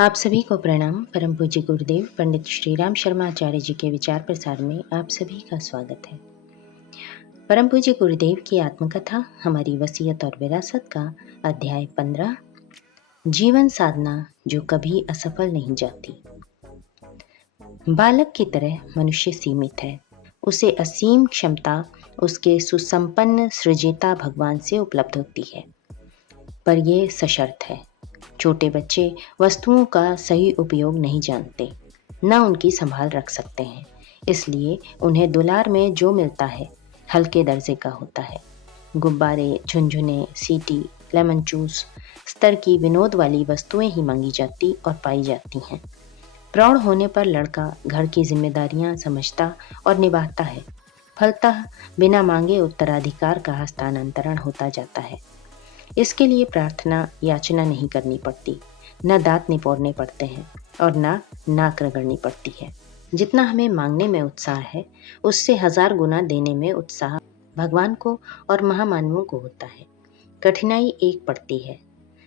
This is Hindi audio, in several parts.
आप सभी को प्रणाम। परम पूज्य गुरुदेव पंडित श्रीराम शर्मा आचार्य जी के विचार प्रसार में आप सभी का स्वागत है। परम पूज्य गुरुदेव की आत्मकथा हमारी वसीयत और विरासत का अध्याय 15, जीवन साधना जो कभी असफल नहीं जाती। बालक की तरह मनुष्य सीमित है। उसे असीम क्षमता उसके सुसंपन्न सृजिता भगवान से उपलब्ध होती है, पर यह सशर्त है। छोटे बच्चे वस्तुओं का सही उपयोग नहीं जानते, न उनकी संभाल रख सकते हैं। इसलिए उन्हें दुलार में जो मिलता है हल्के दर्जे का होता है। गुब्बारे, झुनझुने, सीटी, लेमन जूस स्तर की विनोद वाली वस्तुएं ही मांगी जाती और पाई जाती हैं। प्रौढ़ होने पर लड़का घर की जिम्मेदारियां समझता और निभाता है। फलतः बिना मांगे उत्तराधिकार का हस्तांतरण होता जाता है। इसके लिए प्रार्थना याचना नहीं करनी पड़ती, न दांत निपोड़ने पड़ते हैं और न नाक रगड़नी पड़ती है। जितना हमें मांगने में उत्साह है, उससे 1000 गुना देने में उत्साह भगवान को और महामानवों को होता है। कठिनाई एक पड़ती है,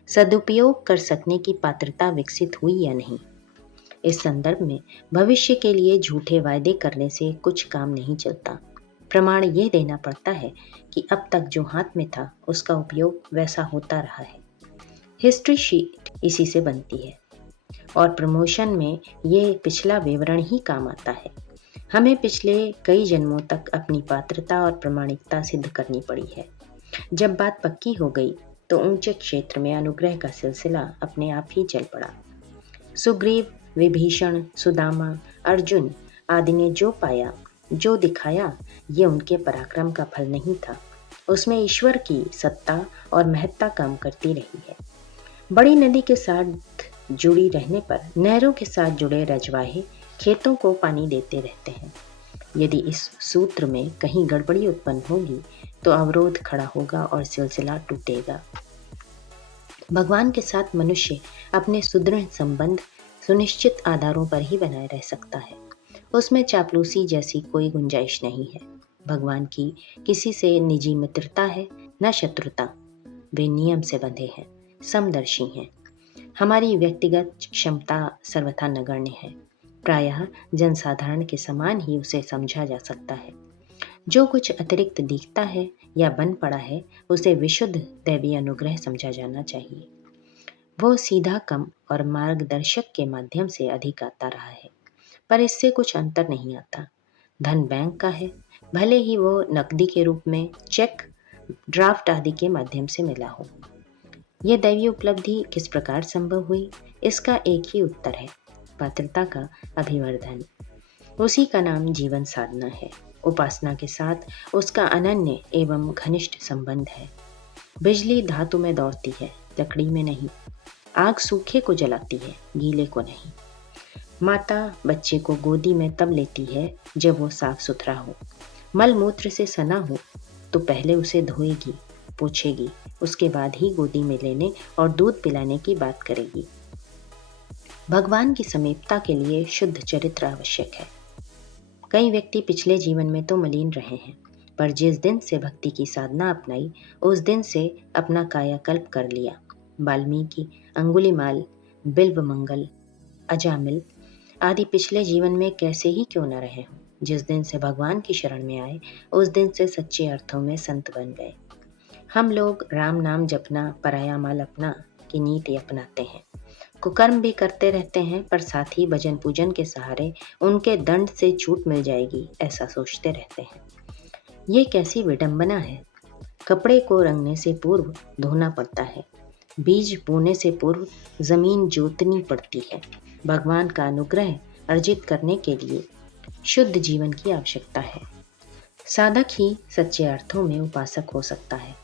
सदुपयोग कर सकने की पात्रता विकसित हुई या नहीं। इस संदर्भ में भविष्य के लिए झूठे वायदे करने से कुछ काम नहीं चलता। प्रमाण ये देना पड़ता है कि अब तक जो हाथ में था उसका उपयोग वैसा होता रहा है। हिस्ट्री शीट इसी से बनती है और प्रमोशन में ये पिछला विवरण ही काम आता है। हमें पिछले कई जन्मों तक अपनी पात्रता और प्रामाणिकता सिद्ध करनी पड़ी है। जब बात पक्की हो गई तो ऊंचे क्षेत्र में अनुग्रह का सिलसिला अपने आप ही चल पड़ा। सुग्रीव, विभीषण, सुदामा, अर्जुन आदि ने जो पाया, जो दिखाया, ये उनके पराक्रम का फल नहीं था। उसमें ईश्वर की सत्ता और महत्ता काम करती रही है। बड़ी नदी के साथ जुड़ी रहने पर नहरों के साथ जुड़े रजवाहे खेतों को पानी देते रहते हैं। यदि इस सूत्र में कहीं गड़बड़ी उत्पन्न होगी तो अवरोध खड़ा होगा और सिलसिला टूटेगा। भगवान के साथ मनुष्य अपने सुदृढ़ संबंध सुनिश्चित आधारों पर ही बनाए रह सकता है। उसमें चापलूसी जैसी कोई गुंजाइश नहीं है। भगवान की किसी से निजी मित्रता है, न शत्रुता। वे नियम से बंधे हैं, समदर्शी हैं। हमारी व्यक्तिगत क्षमता सर्वथा नगण्य है। प्रायः जनसाधारण के समान ही उसे समझा जा सकता है। जो कुछ अतिरिक्त दिखता है या बन पड़ा है, उसे विशुद्ध दैवीय अनुग्रह समझा जाना चाहिए। वो सीधा कम और मार्गदर्शक के माध्यम से अधिक आता रहा है, पर इससे कुछ अंतर नहीं आता। धन बैंक का है, भले ही वो नकदी के रूप में चेक, ड्राफ्ट आदि के माध्यम से मिला हो। यह दैवीय उपलब्धि किस प्रकार संभव हुई, इसका एक ही उत्तर है, पात्रता का अभिवर्धन। उसी का नाम जीवन साधना है। उपासना के साथ उसका अनन्य एवं घनिष्ठ संबंध है। बिजली धातु में दौड़ती है, लकड़ी में नहीं। आग सूखे को जलाती है, गीले को नहीं। माता बच्चे को गोदी में तब लेती है जब वो साफ सुथरा हो। मल मूत्र से सना हो तो पहले उसे धोएगी, पोछेगी, उसके बाद ही गोदी में लेने और दूध पिलाने की बात करेगी। भगवान की समीपता के लिए शुद्ध चरित्र आवश्यक है। कई व्यक्ति पिछले जीवन में तो मलिन रहे हैं, पर जिस दिन से भक्ति की साधना अपनाई, उस दिन से अपना कायाकल्प कर लिया। वाल्मीकि, अंगुलीमाल, बिल्वमंगल, अजामिल आदि पिछले जीवन में कैसे ही क्यों न रहे हों, जिस दिन से भगवान की शरण में आए, उस दिन से सच्चे अर्थों में संत बन गए। हम लोग राम नाम जपना, पराया माल अपना की नीति अपनाते हैं। कुकर्म भी करते रहते हैं, पर साथ ही भजन पूजन के सहारे उनके दंड से छूट मिल जाएगी, ऐसा सोचते रहते हैं। ये कैसी विडंबना है। कपड़े को रंगने से पूर्व धोना पड़ता है। बीज बोने से पूर्व जमीन जोतनी पड़ती है। भगवान का अनुग्रह अर्जित करने के लिए शुद्ध जीवन की आवश्यकता है। साधक ही सच्चे अर्थों में उपासक हो सकता है।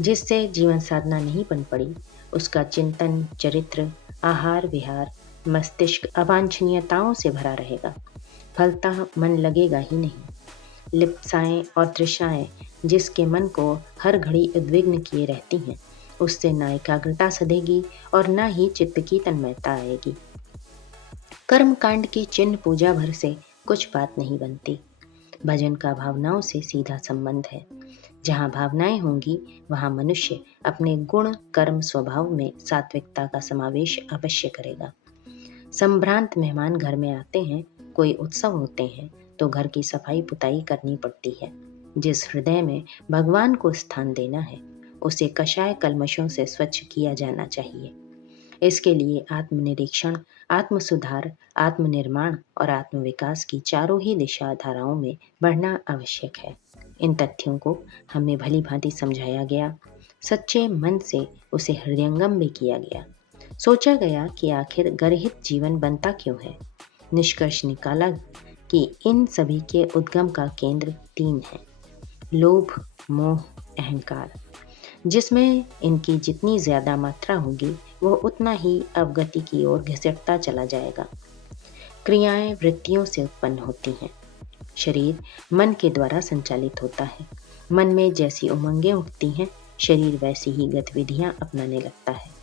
जिससे जीवन साधना नहीं बन पड़ी, उसका चिंतन, चरित्र, आहार विहार, मस्तिष्क अवांछनीयताओं से भरा रहेगा। फलतः मन लगेगा ही नहीं। लिप्साएं और तृष्णाएं जिसके मन को हर घड़ी उद्विग्न किए रहती हैं, उससे न एकाग्रता सधेगी और न ही चित्त की तन्मयता आएगी। कर्म कांड की चिन्ह पूजा भर से कुछ बात नहीं बनती। भजन का भावनाओं से सीधा संबंध है। जहाँ भावनाएं होंगी वहाँ मनुष्य अपने गुण कर्म स्वभाव में सात्विकता का समावेश अवश्य करेगा। संभ्रांत मेहमान घर में आते हैं, कोई उत्सव होते हैं तो घर की सफाई पुताई करनी पड़ती है। जिस हृदय में भगवान को स्थान देना है, उसे कषाय कल्मशों से स्वच्छ किया जाना चाहिए। इसके लिए आत्मनिरीक्षण, आत्म सुधार, आत्मनिर्माण और आत्मविकास की चारों ही दिशा धाराओं में बढ़ना आवश्यक है। इन तथ्यों को हमें भली भांति समझाया गया, सच्चे मन से उसे हृदयंगम भी किया गया। सोचा गया कि आखिर गर्हित जीवन बनता क्यों है। निष्कर्ष निकाला कि इन सभी के उद्गम का केंद्र 3 है: लोभ, मोह, अहंकार। जिसमें इनकी जितनी ज्यादा मात्रा होगी, वह उतना ही अवगति की ओर घसीटता चला जाएगा। क्रियाएं वृत्तियों से उत्पन्न होती हैं। शरीर मन के द्वारा संचालित होता है। मन में जैसी उमंगें उठती हैं, शरीर वैसी ही गतिविधियां अपनाने लगता है।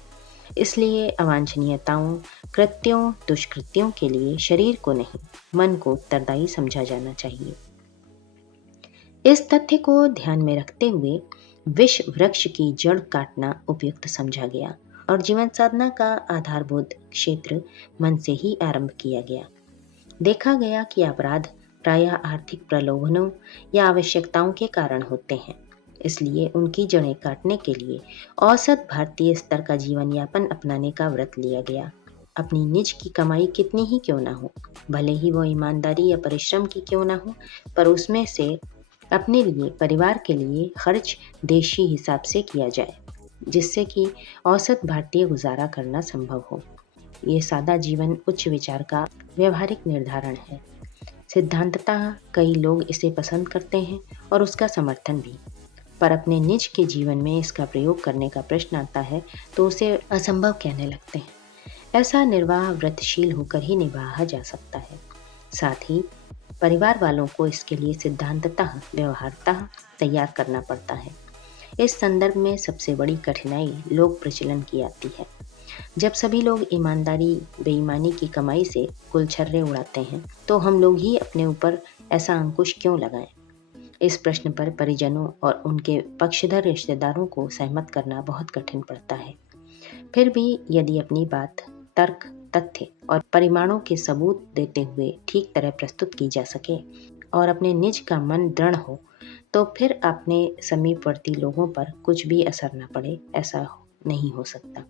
इसलिए अवांछनीयताओं, कृत्यों, दुष्कृत्यों के लिए शरीर को नहीं, मन को उत्तरदायी समझा जाना चाहिए। इस तथ्य को ध्यान में रखते हुए विष वृक्ष की जड़ काटना उपयुक्त समझा गया और जीवन साधना का आधारभूत क्षेत्र मन से ही आरंभ किया गया। देखा गया कि अपराध प्रायः आर्थिक प्रलोभनों या आवश्यकताओं के कारण होते हैं। इसलिए उनकी जड़ें काटने के लिए औसत भारतीय स्तर का जीवन यापन अपनाने का व्रत लिया गया। अपनी निज की कमाई कितनी ही क्यों ना हो, भले ही वो ईमानदारी या परिश्रम की क्यों ना हो, पर उसमें से अपने लिए, परिवार के लिए खर्च देशी हिसाब से किया जाए, जिससे कि औसत भारतीय गुजारा करना संभव हो। ये सादा जीवन उच्च विचार का व्यवहारिक निर्धारण है। सिद्धांततः कई लोग इसे पसंद करते हैं और उसका समर्थन भी, पर अपने निज के जीवन में इसका प्रयोग करने का प्रश्न आता है तो उसे असंभव कहने लगते हैं। ऐसा निर्वाह व्रतशील होकर ही निभाया जा सकता है। साथ ही परिवार वालों को इसके लिए सिद्धांततः, व्यवहारतः तैयार करना पड़ता है। इस संदर्भ में सबसे बड़ी कठिनाई लोक प्रचलन की आती है। जब सभी लोग ईमानदारी बेईमानी की कमाई से गुलछर्रे उड़ाते हैं, तो हम लोग ही अपने ऊपर ऐसा अंकुश क्यों लगाएं? इस प्रश्न पर परिजनों और उनके पक्षधर रिश्तेदारों को सहमत करना बहुत कठिन पड़ता है। फिर भी यदि अपनी बात तर्क, तथ्य और परिमाणों के सबूत देते हुए ठीक तरह प्रस्तुत की जा सके और अपने निज का मन दृढ़ हो, तो फिर अपने समीपवर्ती लोगों पर कुछ भी असर न पड़े, ऐसा नहीं हो सकता।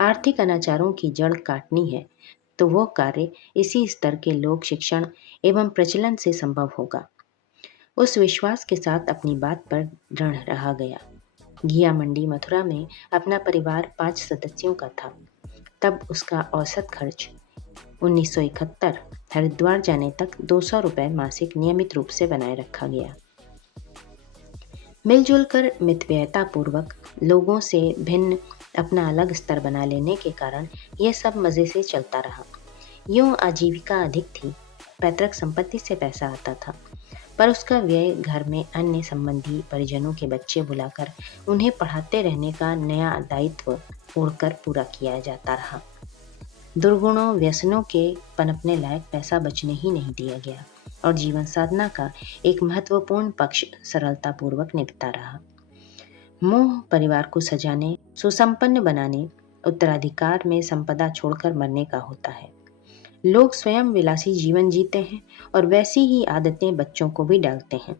आर्थिक अनाचारों की जड़ काटनी है तो वो कार्य इसी स्तर के लोक शिक्षण एवं प्रचलन से संभव होगा। उस विश्वास के साथ अपनी बात पर दृढ़ रहा गया। घिया मंडी मथुरा में अपना परिवार 5 सदस्यों का था। तब उसका औसत खर्च 1971 हरिद्वार जाने तक 200 रुपये मासिक नियमित रूप से बनाए रखा गया। मिलजुल कर मितव्ययता पूर्वक लोगों से भिन्न अपना अलग स्तर बना लेने के कारण यह सब मज़े से चलता रहा। यूँ आजीविका अधिक थी, पैतृक संपत्ति से पैसा आता था, पर उसका व्यय घर में अन्य संबंधी परिजनों के बच्चे बुलाकर उन्हें पढ़ाते रहने का नया दायित्व ओढ़कर पूरा किया जाता रहा। दुर्गुणों, व्यसनों के पनपने लायक पैसा बचने ही नहीं दिया गया और जीवन साधना का एक महत्वपूर्ण पक्ष सरलता पूर्वक निपटा रहा। मोह परिवार को सजाने, सुसंपन्न बनाने, उत्तराधिकार में संपदा छोड़कर मरने का होता है। लोग स्वयं विलासी जीवन जीते हैं और वैसी ही आदतें बच्चों को भी डालते हैं।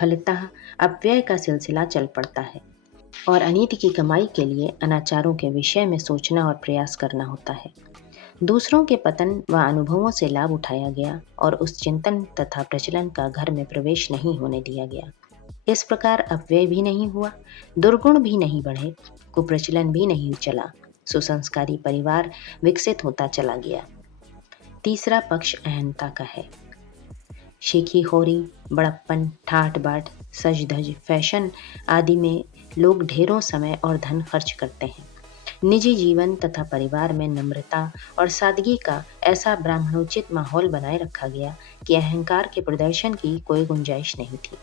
फलतः अपव्यय का सिलसिला चल पड़ता है और अनीति की कमाई के लिए अनाचारों के विषय में सोचना और प्रयास करना होता है। दूसरों के पतन व अनुभवों से लाभ उठाया गया और उस चिंतन तथा प्रचलन का घर में प्रवेश नहीं होने दिया गया। इस प्रकार अपव्यय भी नहीं हुआ, दुर्गुण भी नहीं बढ़े, कुप्रचलन भी नहीं चला, सुसंस्कारी परिवार विकसित होता चला गया। तीसरा पक्ष अहंता का है। शेखीखोरी, बड़प्पन, ठाठ बाट, सज धज, फैशन आदि में लोग ढेरों समय और धन खर्च करते हैं। निजी जीवन तथा परिवार में नम्रता और सादगी का ऐसा ब्राह्मणोचित माहौल बनाए रखा गया कि अहंकार के प्रदर्शन की कोई गुंजाइश नहीं थी।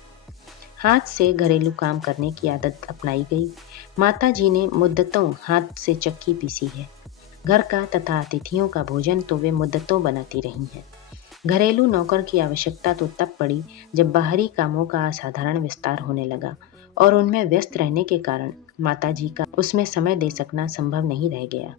हाथ से घरेलू काम करने की आदत अपनाई गई। माता जी ने मुद्दतों हाथ से चक्की पीसी है। घर का तथा अतिथियों का भोजन तो वे मुद्दतों बनाती रही हैं। घरेलू नौकर की आवश्यकता तो तब पड़ी जब बाहरी कामों का असाधारण विस्तार होने लगा और उनमें व्यस्त रहने के कारण माताजी का उसमें समय दे सकना संभव नहीं रह गया।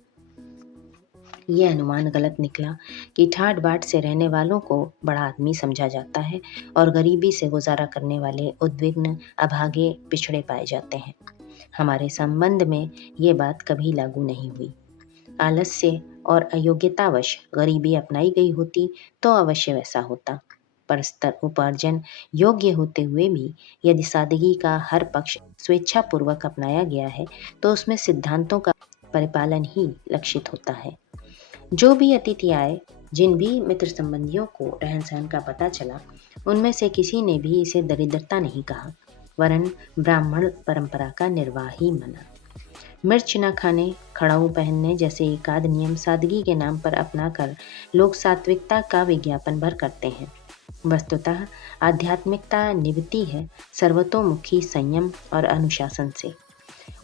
ये अनुमान गलत निकला कि ठाट बाट से रहने वालों को बड़ा आदमी समझा जाता है और गरीबी से गुजारा करने वाले उद्विग्न, अभागे, पिछड़े पाए जाते हैं। हमारे संबंध में ये बात कभी लागू नहीं हुई। आलस्य और अयोग्यतावश गरीबी अपनाई गई होती तो अवश्य वैसा होता। परस्तर उपार्जन योग्य होते हुए भी यदि सादगी का हर पक्ष स्वेच्छापूर्वक अपनाया गया है तो उसमें सिद्धांतों का परिपालन ही लक्षित होता है। जो भी अतिथि आए, जिन भी मित्र संबंधियों को रहन सहन का पता चला, उनमें से किसी ने भी इसे दरिद्रता नहीं कहा, वरन ब्राह्मण परंपरा का निर्वाह ही माना। मिर्च न खाने, खड़ाऊ पहनने जैसे एकाध नियम सादगी के नाम पर अपनाकर लोग सात्विकता का विज्ञापन भर करते हैं। वस्तुतः आध्यात्मिकता निभती है सर्वतोमुखी संयम और अनुशासन से।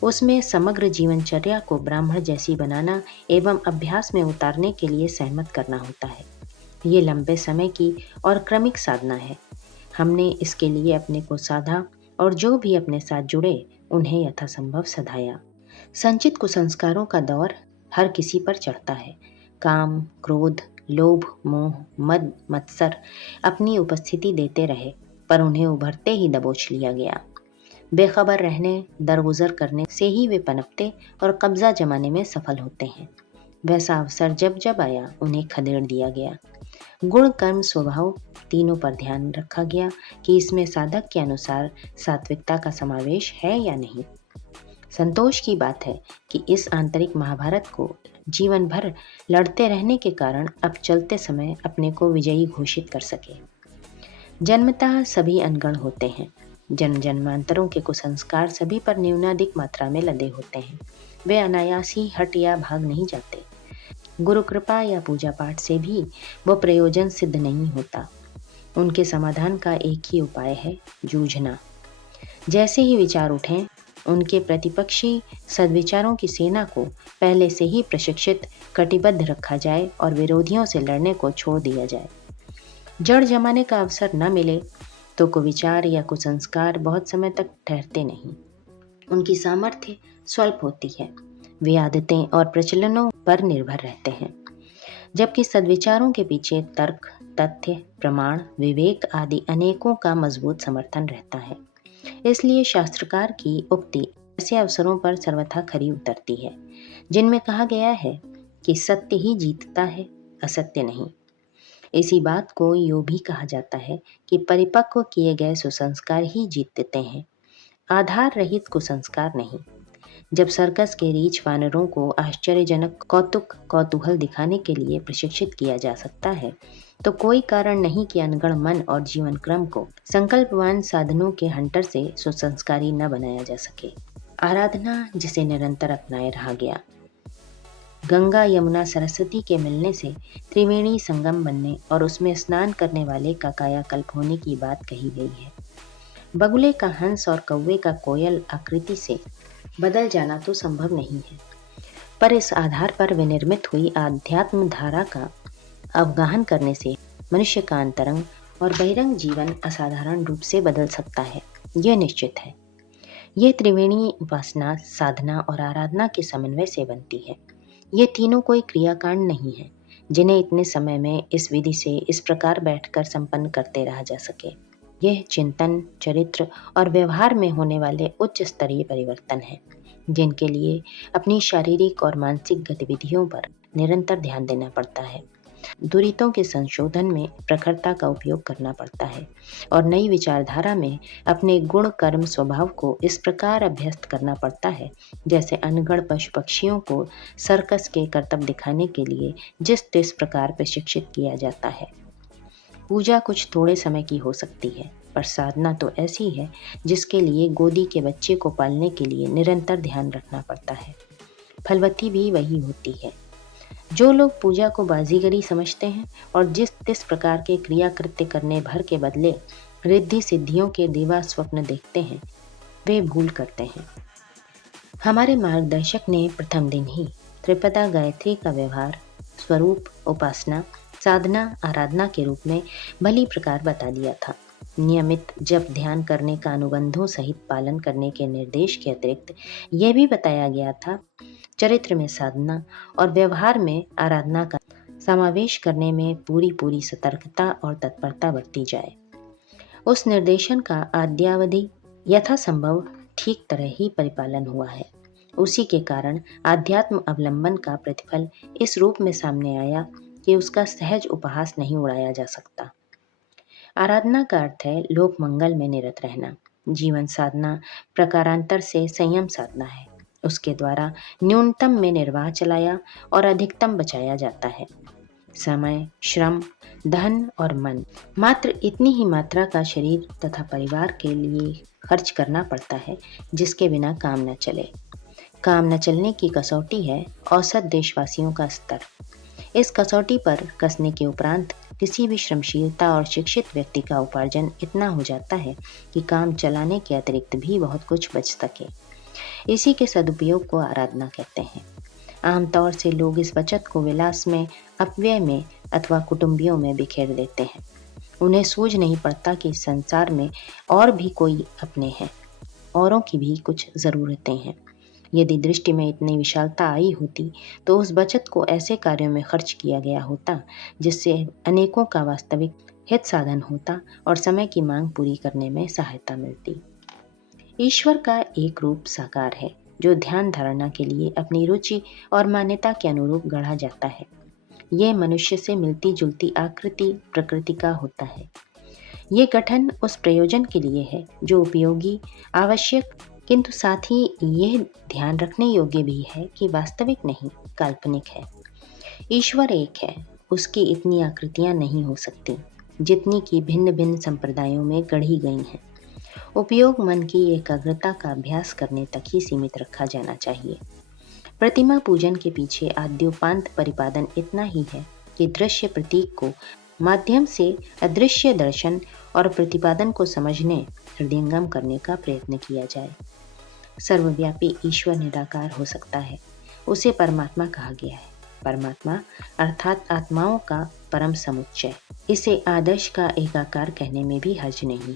उसमें समग्र जीवनचर्या को ब्राह्मण जैसी बनाना एवं अभ्यास में उतारने के लिए सहमत करना होता है। ये लंबे समय की और क्रमिक साधना है। हमने इसके लिए अपने को साधा और जो भी अपने साथ जुड़े उन्हें यथासंभव सधाया। संचित कुसंस्कारों का दौर हर किसी पर चढ़ता है। काम, क्रोध, लोभ, मोह, मद, मत्सर अपनी उपस्थिति देते रहे, पर उन्हें उभरते ही दबोच लिया गया। बेखबर रहने, दरगुजर करने से ही वे पनपते और कब्जा जमाने में सफल होते हैं। वैसा अवसर जब जब आया उन्हें खदेड़ दिया गया। गुण, कर्म, स्वभाव तीनों पर ध्यान रखा गया कि इसमें साधक के अनुसार सात्विकता का समावेश है या नहीं। संतोष की बात है कि इस आंतरिक महाभारत को जीवन भर लड़ते रहने के कारण अब चलते समय अपने को विजयी घोषित कर सके। जन्मतः सभी अनगढ़ होते हैं। जन्म जन्मांतरों के कुसंस्कार सभी पर न्यूनाधिक मात्रा में लदे होते हैं। वे अनायास ही हट या भाग नहीं जाते। गुरु कृपा या पूजा पाठ से भी वो प्रयोजन सिद्ध नहीं होता। उनके समाधान का एक ही उपाय है, जूझना। जैसे ही विचार उठें, उनके प्रतिपक्षी सद्विचारों की सेना को पहले से ही प्रशिक्षित, कटिबद्ध रखा जाए और विरोधियों से लड़ने को छोड़ दिया जाए। जड़ जमाने का अवसर न मिले तो कुविचार या कुसंस्कार बहुत समय तक ठहरते नहीं। उनकी सामर्थ्य स्वल्प होती है। वे आदतें और प्रचलनों पर निर्भर रहते हैं, जबकि सद्विचारों के पीछे तर्क, तथ्य, प्रमाण, विवेक आदि अनेकों का मजबूत समर्थन रहता है। इसलिए शास्त्रकार की उक्ति ऐसे अवसरों पर सर्वथा खरी उतरती है, जिनमें कहा गया है कि सत्य ही जीतता है, असत्य नहीं। इसी बात को यूं भी कहा जाता है कि परिपक्व किए गए सुसंस्कार ही जीतते हैं, आधार रहित कुसंस्कार नहीं। जब सर्कस के रीछ वानरों को आश्चर्यजनक कौतूहल दिखाने के लिए प्रशिक्षित किया जा सकता है, तो कोई कारण नहीं कि अनगढ़ मन और जीवन क्रम को संकल्पवान साधनों के हंटर से सुसंस्कारी न बनाया जा सके। आराधना जिसे निरंतर अपनाए रहा गया। गंगा, यमुना, सरस्वती के मिलने से त्रिवेणी संगम बनने और उसमें स्नान करने वाले का कायाकल्प होने की बात कही गई है। बगुले का हंस और कौवे का कोयल आकृति से बदल जाना तो संभव नहीं है, पर इस आधार पर विनिर्मित हुई आध्यात्म धारा का अवगाहन करने से मनुष्य का अंतरंग और बहिरंग जीवन असाधारण रूप से बदल सकता है, यह निश्चित है। यह त्रिवेणी उपासना, साधना और आराधना के समन्वय से बनती है। ये तीनों कोई क्रियाकांड नहीं है जिन्हें इतने समय में इस विधि से इस प्रकार बैठकर संपन्न करते रहा जा सके। यह चिंतन, चरित्र और व्यवहार में होने वाले उच्च स्तरीय परिवर्तन है, जिनके लिए अपनी शारीरिक और मानसिक गतिविधियों पर निरंतर ध्यान देना पड़ता है। दुरितों के संशोधन में प्रखरता का उपयोग करना पड़ता है और नई विचारधारा में अपने गुण, कर्म, स्वभाव को इस प्रकार अभ्यस्त करना पड़ता है जैसे अनगढ़ पशु पक्षियों को सर्कस के करतब दिखाने के लिए जिस तिस प्रकार प्रशिक्षित किया जाता है। पूजा कुछ थोड़े समय की हो सकती है, पर साधना तो ऐसी है जिसके लिए गोदी के बच्चे को पालने के लिए निरंतर ध्यान रखना पड़ता है। फलवती भी वही होती है। जो लोग पूजा को बाजीगरी समझते हैं और जिस तिस प्रकार के क्रिया कृत्य करने भर के बदले रिद्धि सिद्धियों के दिवा स्वप्न देखते हैं, वे भूल करते हैं। हमारे मार्गदर्शक ने प्रथम दिन ही त्रिपदा गायत्री का व्यवहार, स्वरूप, उपासना, साधना, आराधना के रूप में भली प्रकार बता दिया था। नियमित जप ध्यान करने का अनुबंधों सहित पालन करने के निर्देश के अतिरिक्त यह भी बताया गया था चरित्र में साधना और व्यवहार में आराधना का समावेश करने में पूरी पूरी सतर्कता और तत्परता बरती जाए। उस निर्देशन का आद्यावधि यथासंभव ठीक तरह ही परिपालन हुआ है। उसी के कारण आध्यात्म अवलंबन का प्रतिफल इस रूप में सामने आया कि उसका सहज उपहास नहीं उड़ाया जा सकता। आराधना का अर्थ है लोक मंगल में निरत रहना। जीवन साधना प्रकारांतर से संयम साधना है। उसके द्वारा न्यूनतम में निर्वाह चलाया और अधिकतम बचाया जाता है। समय, श्रम, धन और मन मात्र इतनी ही मात्रा का शरीर तथा परिवार के लिए खर्च करना पड़ता है जिसके बिना काम न चले। काम न चलने की कसौटी है औसत देशवासियों का स्तर। इस कसौटी पर कसने के उपरांत किसी भी श्रमशीलता और शिक्षित व्यक्ति का उपार्जन इतना हो जाता है कि काम चलाने के अतिरिक्त भी बहुत कुछ बच सके। इसी के सदुपयोग को आराधना कहते हैं। आमतौर से लोग इस बचत को विलास में, अपव्यय में अथवा कुटुंबियों में बिखेर देते हैं। उन्हें सूझ नहीं पड़ता कि इस संसार में और भी कोई अपने हैं, औरों की भी कुछ ज़रूरतें हैं। यदि दृष्टि में इतनी विशालता आई होती तो उस बचत को ऐसे कार्यों में खर्च किया गया होता जिससे अनेकों का वास्तविक हित साधन होता और समय की मांग पूरी करने में सहायता मिलती। ईश्वर का एक रूप साकार है जो ध्यान धारणा के लिए अपनी रुचि और मान्यता के अनुरूप गढ़ा जाता है। यह मनुष्य से मिलती जुलती आकृति प्रकृति का होता है। ये गठन उस प्रयोजन के लिए है जो उपयोगी, आवश्यक, किंतु साथ ही यह ध्यान रखने योग्य भी है कि वास्तविक नहीं, काल्पनिक है। ईश्वर एक है, उसकी इतनी आकृतियां नहीं हो सकती जितनी कि भिन्न भिन्न संप्रदायों में गढ़ी गई हैं। उपयोग मन की एकाग्रता का अभ्यास करने तक ही सीमित रखा जाना चाहिए। प्रतिमा पूजन के पीछे आद्योपांत परिपादन इतना ही है कि दृश्य प्रतीक को माध्यम से अदृश्य दर्शन और प्रतिपादन को समझने, हृदयंगम करने का प्रयत्न किया जाए। सर्वव्यापी ईश्वर निराकार हो सकता है, उसे परमात्मा कहा गया है। परमात्मा अर्थात आत्माओं का परम समुच्चय। इसे आदर्श का एकाकार कहने में भी हर्ज नहीं।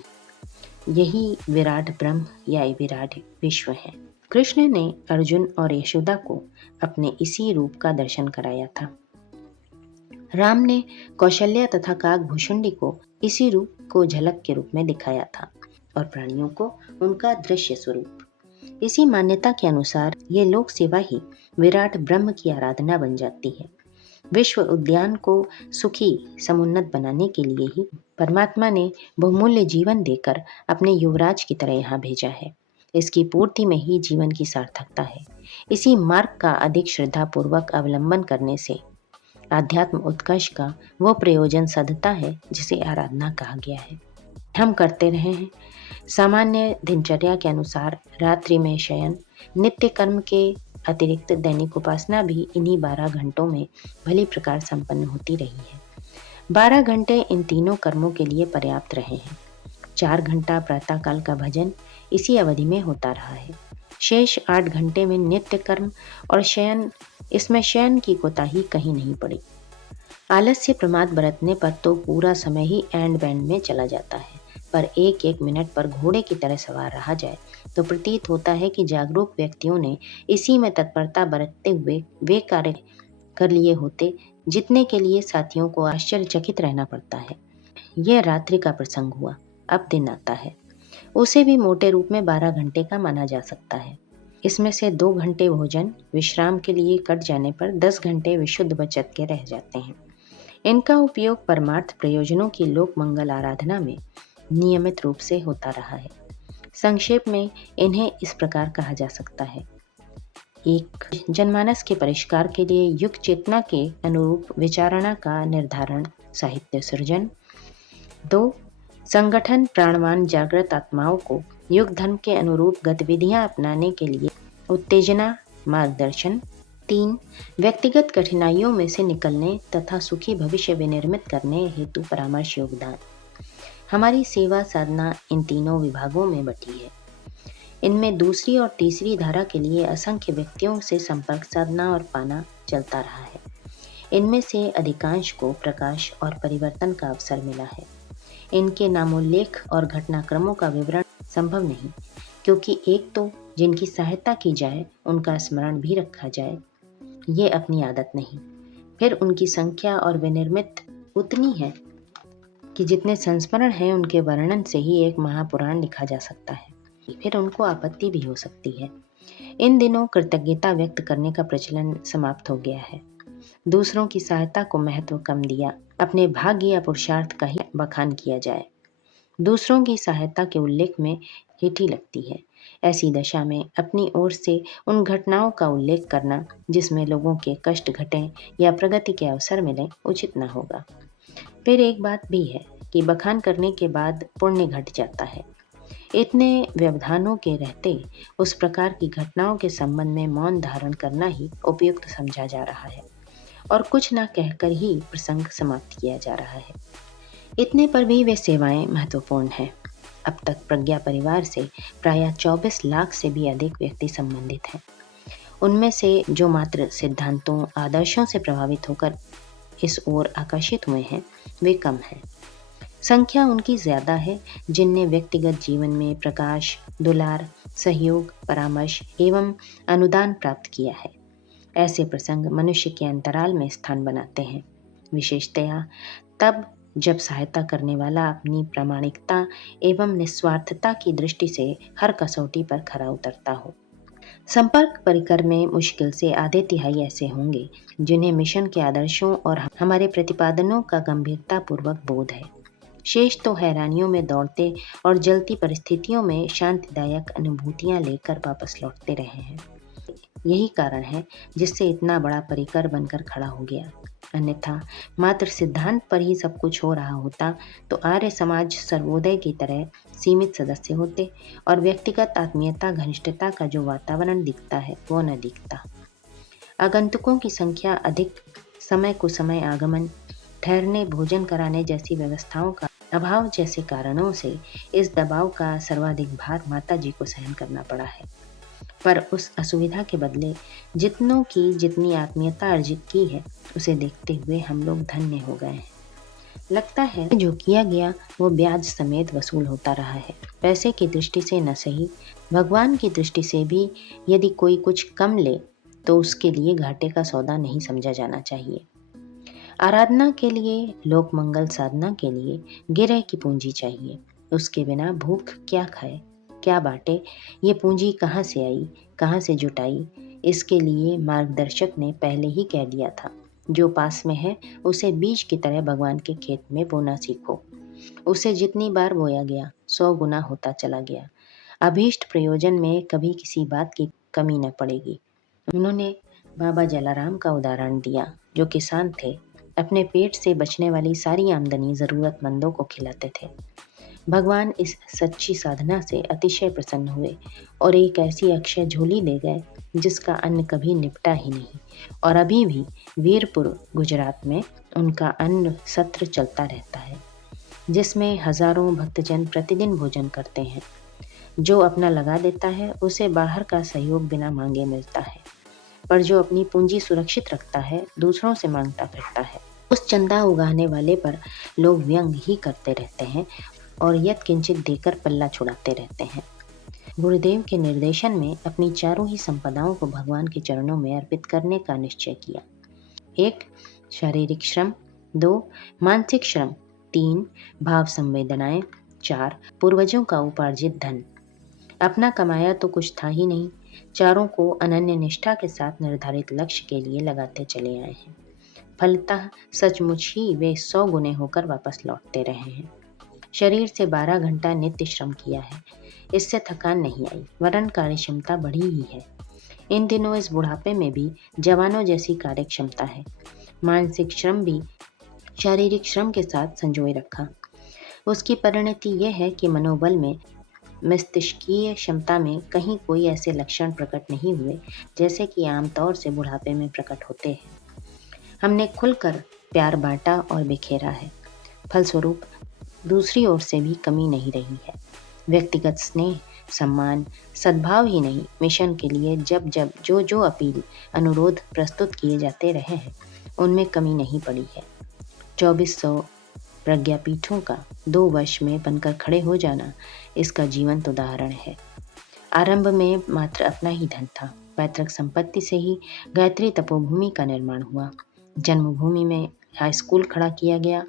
यही विराट ब्रह्म या विराट विश्व है। कृष्ण ने अर्जुन और यशोदा को अपने इसी रूप का दर्शन कराया था। राम ने कौशल्या तथा काकभूषुंडी को इसी रूप को झलक के रूप में दिखाया था और प्राणियों को उनका दृश्य स्वरूप। इसी मान्यता के अनुसार ये लोक सेवा ही विराट ब्रह्म की आराधना बन जाती है। विश्व उद्यान को सुखी समुन्नत बनाने के लिए ही परमात्मा ने बहुमूल्य जीवन देकर अपने युवराज की तरह यहाँ भेजा है। इसकी पूर्ति में ही जीवन की सार्थकता है। इसी मार्ग का अधिक श्रद्धापूर्वक अवलंबन करने से आध्यात्म उत्कर्ष का वो प्रयोजन सधता है जिसे आराधना कहा गया है। हम करते रहे हैं। सामान्य दिनचर्या के अनुसार रात्रि में शयन, नित्य कर्म के अतिरिक्त दैनिक उपासना भी इन्हीं 12 घंटों में भली प्रकार संपन्न होती रही है। 12 घंटे इन तीनों कर्मों के लिए पर्याप्त रहे हैं। 4 घंटा प्रातःकाल का भजन इसी अवधि में होता रहा है। शेष 8 घंटे में नित्य कर्म और शयन, इसमें शयन की कोताही कहीं नहीं पड़ी। आलस्य प्रमाद बरतने पर तो पूरा समय ही एंड बैंड में चला जाता है, पर एक एक मिनट पर घोड़े की तरह सवार रहा जाए तो प्रतीत होता है कि जागरूक व्यक्तियों ने इसी में तत्परता बरतते हुए वे कार्य कर लिए होते जितने के लिए साथियों को आश्चर्यचकित रहना पड़ता है। यह रात्रि का प्रसंग हुआ। अब दिन आता है। उसे भी मोटे रूप में 12 घंटे का माना जा सकता है। इसमें से 2 घंटे भोजन विश्राम के लिए कट जाने पर 10 घंटे विशुद्ध बचत के रह जाते हैं। इनका उपयोग परमार्थ प्रयोजनों की लोक मंगल आराधना में नियमित रूप से होता रहा है। संक्षेप में इन्हें इस प्रकार कहा जा सकता है: 1. जनमानस के परिष्कार के लिए युग चेतना के अनुरूप विचारणा का निर्धारण, साहित्य सृजन। 2. संगठन प्राणवान जागृत आत्माओं को युग धर्म के अनुरूप गतिविधियां अपनाने के लिए उत्तेजना, मार्गदर्शन। 3. व्यक्तिगत कठिनाइयों में से निकलने तथा सुखी भविष्य विनिर्मित करने हेतु परामर्श, योगदान। हमारी सेवा साधना इन तीनों विभागों में बटी है। इनमें दूसरी और तीसरी धारा के लिए असंख्य व्यक्तियों से संपर्क साधना और पाना चलता रहा है। इनमें से अधिकांश को प्रकाश और परिवर्तन का अवसर मिला है। इनके नामोल्लेख और घटनाक्रमों का विवरण संभव नहीं, क्योंकि एक तो जिनकी सहायता की जाए उनका स्मरण भी रखा जाए, ये अपनी आदत नहीं। फिर उनकी संख्या और विनिर्मित उतनी है कि जितने संस्मरण हैं उनके वर्णन से ही एक महापुराण लिखा जा सकता है। फिर उनको आपत्ति भी हो सकती है। इन दिनों कृतज्ञता व्यक्त करने का प्रचलन समाप्त हो गया है। दूसरों की सहायता को महत्व कम दिया, अपने भाग्य या पुरुषार्थ का ही बखान किया जाए। दूसरों की सहायता के उल्लेख में हेठी लगती है। ऐसी दशा में अपनी ओर से उन घटनाओं का उल्लेख करना जिसमें लोगों के कष्ट घटें या प्रगति के अवसर मिलें उचित न होगा। फिर एक बात भी है कि बखान करने के बाद पुण्य घट जाता है। इतने व्यवधानों के रहते उस प्रकार की घटनाओं के संबंध में मौन धारण करना ही उपयुक्त समझा जा रहा है और कुछ न कहकर ही प्रसंग समाप्त किया जा रहा है। इतने पर भी वे सेवाएं महत्वपूर्ण हैं। अब तक प्रज्ञा परिवार से प्रायः 24 लाख से भी अधिक व्यक्ति संबंधित हैं। उनमें से जो मात्र सिद्धांतों आदर्शों से प्रभावित होकर इस ओर आकर्षित हुए हैं वे कम हैं। संख्या उनकी ज्यादा है जिनने व्यक्तिगत जीवन में प्रकाश, दुलार, सहयोग, परामर्श एवं अनुदान प्राप्त किया है। ऐसे प्रसंग मनुष्य के अंतराल में स्थान बनाते हैं, विशेषतया तब जब सहायता करने वाला अपनी प्रामाणिकता एवं निस्वार्थता की दृष्टि से हर कसौटी पर खरा उतरता हो। संपर्क परिकर में मुश्किल से आधे तिहाई ऐसे होंगे जिन्हें मिशन के आदर्शों और हमारे प्रतिपादनों का गंभीरता पूर्वक बोध है। शेष तो हैरानियों में दौड़ते और जलती परिस्थितियों में शांतिदायक अनुभूतियां लेकर वापस लौटते रहे हैं। यही कारण है जिससे इतना बड़ा परिकर बनकर खड़ा हो गया। अन्यथा मात्र सिद्धांत पर ही सब कुछ हो रहा होता तो आर्य समाज सर्वोदय की तरह सीमित सदस्य होते और व्यक्तिगत आत्मीयता घनिष्ठता का जो वातावरण दिखता है वो न दिखता। आगंतुकों की संख्या अधिक, समय को समय आगमन, ठहरने, भोजन कराने जैसी व्यवस्थाओं का अभाव जैसे कारणों से इस दबाव का सर्वाधिक भार माता जी को सहन करना पड़ा है। पर उस असुविधा के बदले जितनों की जितनी आत्मीयता अर्जित की है उसे देखते हुए हम लोग धन्य हो गए हैं। लगता है जो किया गया वो ब्याज समेत वसूल होता रहा है। पैसे की दृष्टि से न सही, भगवान की दृष्टि से भी यदि कोई कुछ कम ले तो उसके लिए घाटे का सौदा नहीं समझा जाना चाहिए। आराधना के लिए, लोक मंगल साधना के लिए गिरह की पूंजी चाहिए। उसके बिना भूख क्या खाए, क्या बांटे, ये पूंजी कहाँ से आई, कहाँ से जुटाई, इसके लिए मार्गदर्शक ने पहले ही कह दिया था, जो पास में है उसे बीज की तरह भगवान के खेत में बोना सीखो। उसे जितनी बार बोया गया 100 गुना होता चला गया। अभीष्ट प्रयोजन में कभी किसी बात की कमी न पड़ेगी। उन्होंने बाबा जलाराम का उदाहरण दिया, जो किसान थे, अपने पेट से बचने वाली सारी आमदनी जरूरतमंदों को खिलाते थे। भगवान इस सच्ची साधना से अतिशय प्रसन्न हुए और एक ऐसी अक्षय झोली दे गए जिसका अन्न कभी निपटा ही नहीं, और अभी भी वीरपुर गुजरात में उनका अन्न सत्र चलता रहता है, जिसमें हजारों भक्तजन प्रतिदिन भोजन करते हैं। जो अपना लगा देता है उसे बाहर का सहयोग बिना मांगे मिलता है, पर जो अपनी पूंजी सुरक्षित रखता है दूसरों से मांगता फिरता है। उस चंदा उगाने वाले पर लोग व्यंग ही करते रहते हैं और यत किंचित देकर पल्ला छुड़ाते रहते हैं। गुरुदेव के निर्देशन में अपनी चारों ही संपदाओं को भगवान के चरणों में अर्पित करने का निश्चय किया। 1. शारीरिक श्रम, 2. मानसिक श्रम, 3. भाव संवेदनाएं, 4. पूर्वजों का उपार्जित धन। अपना कमाया तो कुछ था ही नहीं, चारों को अनन्य निष्ठा के साथ निर्धारित लक्ष्य के लिए लगाते चले आए हैं। फलतः सचमुच ही वे 100 गुने होकर वापस लौटते रहे हैं। शरीर से 12 घंटा नित्य श्रम किया है, इससे थकान नहीं आई, वरन कार्य क्षमता बढ़ी ही है। इन दिनों इस बुढ़ापे में भी जवानों जैसी कार्य क्षमता है। मानसिक श्रम भी शारीरिक श्रम के साथ संजोए रखा। उसकी परिणति यह है कि मनोबल में, मस्तिष्कीय क्षमता में कहीं कोई ऐसे लक्षण प्रकट नहीं हुए जैसे कि आमतौर से बुढ़ापे में प्रकट होते हैं। हमने खुलकर प्यार बांटा और बिखेरा है, फलस्वरूप दूसरी ओर से भी कमी नहीं रही है। व्यक्तिगत स्नेह, सम्मान, सद्भाव ही नहीं, मिशन के लिए जब जब जो अपील, अनुरोध प्रस्तुत किए जाते रहे हैं उनमें कमी नहीं पड़ी है। 2400 प्रज्ञापीठों का 2 वर्ष में बनकर खड़े हो जाना इसका जीवंत उदाहरण है। आरंभ में मात्र अपना ही धन था। पैतृक संपत्ति से ही गायत्री तपोभूमि का निर्माण हुआ। जन्मभूमि में हाई स्कूल खड़ा किया गया।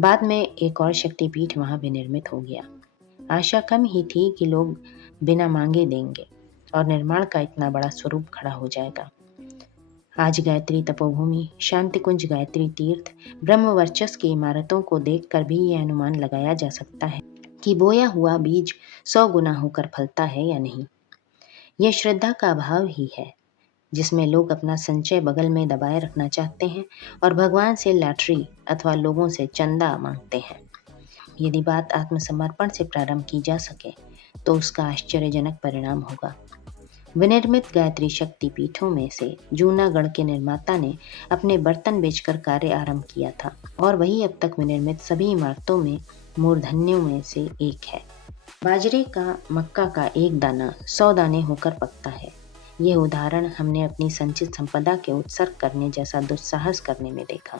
बाद में एक और शक्तिपीठ वहां भी निर्मित हो गया। आशा कम ही थी कि लोग बिना मांगे देंगे और निर्माण का इतना बड़ा स्वरूप खड़ा हो जाएगा। आज गायत्री तपोभूमि, शांति कुंज गायत्री तीर्थ, ब्रह्म वर्चस्व की इमारतों को देखकर भी यह अनुमान लगाया जा सकता है कि बोया हुआ बीज 100 गुना होकर फलता है या नहीं। यह श्रद्धा का अभाव ही है, जिसमें लोग अपना संचय बगल में दबाए रखना चाहते हैं और भगवान से लॉटरी अथवा लोगों से चंदा मांगते हैं। यदि बात आत्मसमर्पण से प्रारंभ की जा सके तो उसका आश्चर्यजनक परिणाम होगा। विनिर्मित गायत्री शक्ति पीठों में से जूनागढ़ के निर्माता ने अपने बर्तन बेचकर कार्य आरंभ किया था और वही अब तक विनिर्मित सभी इमारतों में मूर्धन्यों में से एक है। बाजरे का मक्का का एक दाना 100 दाने होकर पकता है। यह उदाहरण हमने अपनी संचित संपदा के उत्सर्ग करने जैसा दुस्साहस करने में देखा।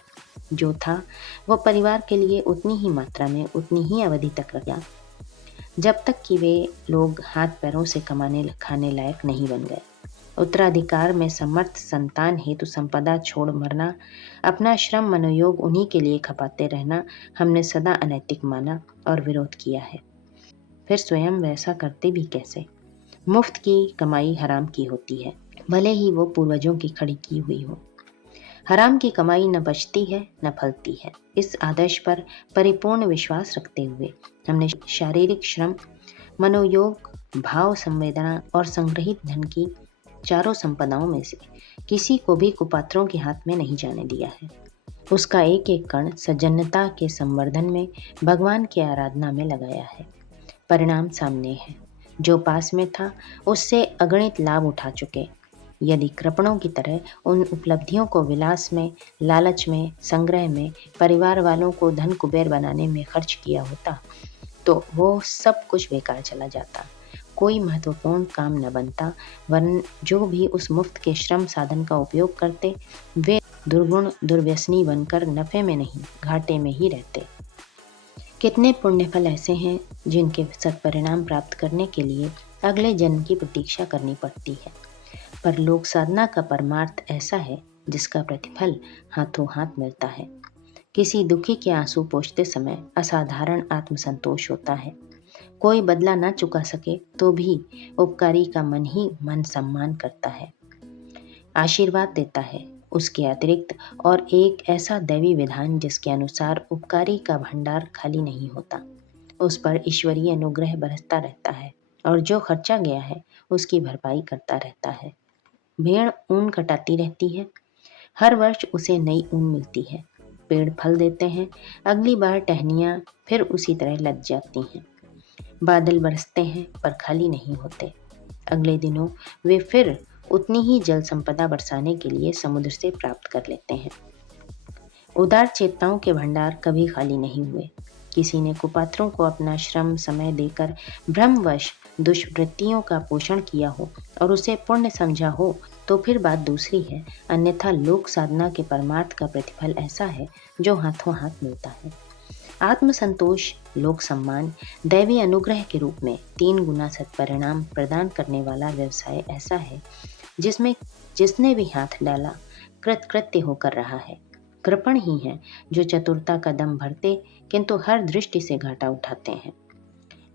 जो था वह परिवार के लिए उतनी ही मात्रा में उतनी ही अवधि तक रखा जब तक कि वे लोग हाथ पैरों से कमाने खाने लायक नहीं बन गए। उत्तराधिकार में समर्थ संतान हेतु संपदा छोड़ मरना, अपना श्रम मनोयोग उन्हीं के लिए खपाते रहना हमने सदा अनैतिक माना और विरोध किया है। फिर स्वयं वैसा करते भी कैसे? मुफ्त की कमाई हराम की होती है, भले ही वो पूर्वजों की खड़ी की हुई हो। हराम की कमाई न बचती है न फलती है। इस आदर्श पर परिपूर्ण विश्वास रखते हुए हमने शारीरिक श्रम, मनोयोग, भाव संवेदना और संग्रहित धन की चारों संपदाओं में से किसी को भी कुपात्रों के हाथ में नहीं जाने दिया है। उसका एक एक कण सज्जनता के संवर्धन में, भगवान की आराधना में लगाया है। परिणाम सामने है। जो पास में था उससे अगणित लाभ उठा चुके। यदि कृपणों की तरह उन उपलब्धियों को विलास में, लालच में, संग्रह में, परिवार वालों को धन कुबेर बनाने में खर्च किया होता तो वो सब कुछ बेकार चला जाता। कोई महत्वपूर्ण काम न बनता, वरन जो भी उस मुफ्त के श्रम साधन का उपयोग करते वे दुर्गुण दुर्व्यसनी बनकर नफे में नहीं घाटे में ही रहते। कितने पुण्यफल ऐसे हैं जिनके सत्परिणाम प्राप्त करने के लिए अगले जन्म की प्रतीक्षा करनी पड़ती है। पर लोक साधना का परमार्थ ऐसा है जिसका प्रतिफल हाथों हाथ मिलता है। किसी दुखी के आंसू पोंछते समय असाधारण आत्मसंतोष होता है। कोई बदला न चुका सके तो भी उपकारी का मन ही मन सम्मान करता है, आशीर्वाद देता है। उसके अतिरिक्त और एक ऐसा दैवी विधान जिसके अनुसार उपकारी का भंडार खाली नहीं होता। उस पर ईश्वरीय अनुग्रह बरसता रहता है और जो खर्चा गया है उसकी भरपाई करता रहता है। भेड़ ऊन कटाती रहती है, हर वर्ष उसे नई ऊन मिलती है। पेड़ फल देते हैं, अगली बार टहनियाँ फिर उसी तरह लग जाती हैं। बादल बरसते हैं पर खाली नहीं होते। अगले दिनों वे फिर उतनी ही जल संपदा बरसाने के लिए समुद्र से प्राप्त कर लेते हैं। उदार चेतनाओं के भंडार कभी खाली नहीं हुए। किसी ने कुपात्रों को अपना श्रम समय देकर भ्रमवश दुष्वृत्तियों का पोषण किया हो और उसे पुण्य समझा हो तो फिर बात दूसरी है, अन्यथा लोक साधना के परमार्थ का प्रतिफल ऐसा है जो हाथों हाथ मिलता है। आत्मसंतोष, लोक सम्मान, दैवी अनुग्रह के रूप में 3 गुना सत्परिणाम प्रदान करने वाला व्यवसाय ऐसा है जिसमें जिसने भी हाथ डाला कृतकृत्य होकर रहा है। कृपण ही है जो चतुरता का दम भरते किंतु हर दृष्टि से घाटा उठाते हैं।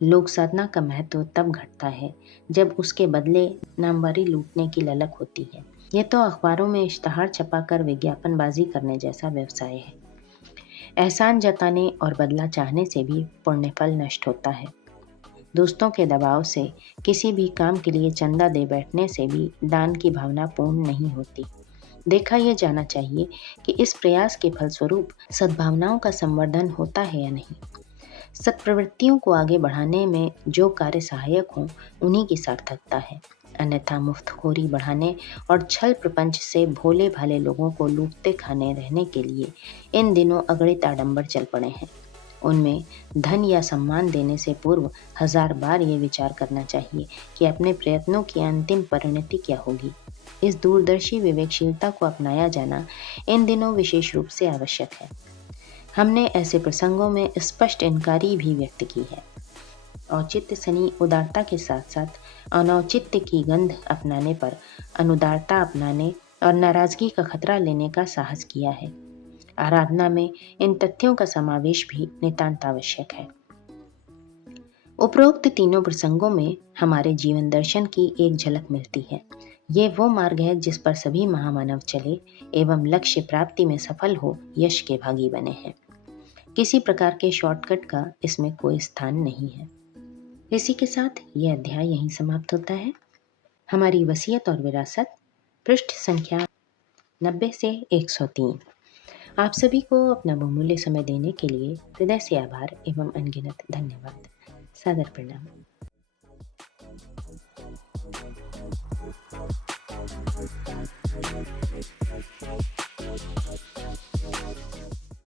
लोक साधना का महत्व तब घटता है जब उसके बदले नामवारी लूटने की ललक होती है। यह तो अखबारों में इश्तहार छपाकर विज्ञापनबाजी करने जैसा व्यवसाय है। एहसान जताने और बदला चाहने से भी पुण्यफल नष्ट होता है। दोस्तों के दबाव से, किसी भी काम के लिए चंदा दे बैठने से भी दान की भावना पूर्ण नहीं होती। देखा यह जाना चाहिए कि इस प्रयास के फलस्वरूप सद्भावनाओं का संवर्धन होता है या नहीं। सत्प्रवृत्तियों को आगे बढ़ाने में जो कार्य सहायक हों उन्हीं की सार्थकता है, अन्यथा मुफ्तखोरी बढ़ाने और छल प्रपंच से भोले भाले लोगों को लूटते खाने रहने के लिए इन दिनों अगणित आडंबर चल पड़े हैं। उनमें धन या सम्मान देने से पूर्व 1000 बार ये विचार करना चाहिए कि अपने प्रयत्नों की अंतिम परिणति क्या होगी। इस दूरदर्शी विवेकशीलता को अपनाया जाना इन दिनों विशेष रूप से आवश्यक है। हमने ऐसे प्रसंगों में स्पष्ट इनकारी भी व्यक्त की है। औचित्य सनी उदारता के साथ साथ अनौचित्य की गंध अपनाने पर अनुदारता अपनाने और नाराजगी का खतरा लेने का साहस किया है। आराधना में इन तथ्यों का समावेश भी नितांत आवश्यक है। उपरोक्त तीनों प्रसंगों में हमारे जीवन दर्शन की एक झलक मिलती है। ये वो मार्ग है जिस पर सभी महामानव चले एवं लक्ष्य प्राप्ति में सफल हो यश के भागी बने हैं। किसी प्रकार के शॉर्टकट का इसमें कोई स्थान नहीं है। इसी के साथ यह अध्याय यहीं समाप्त होता है। हमारी वसीयत और विरासत, पृष्ठ संख्या 90 से 103। आप सभी को अपना बहुमूल्य समय देने के लिए हृदय से आभार एवं अनगिनत धन्यवाद। सादर प्रणाम।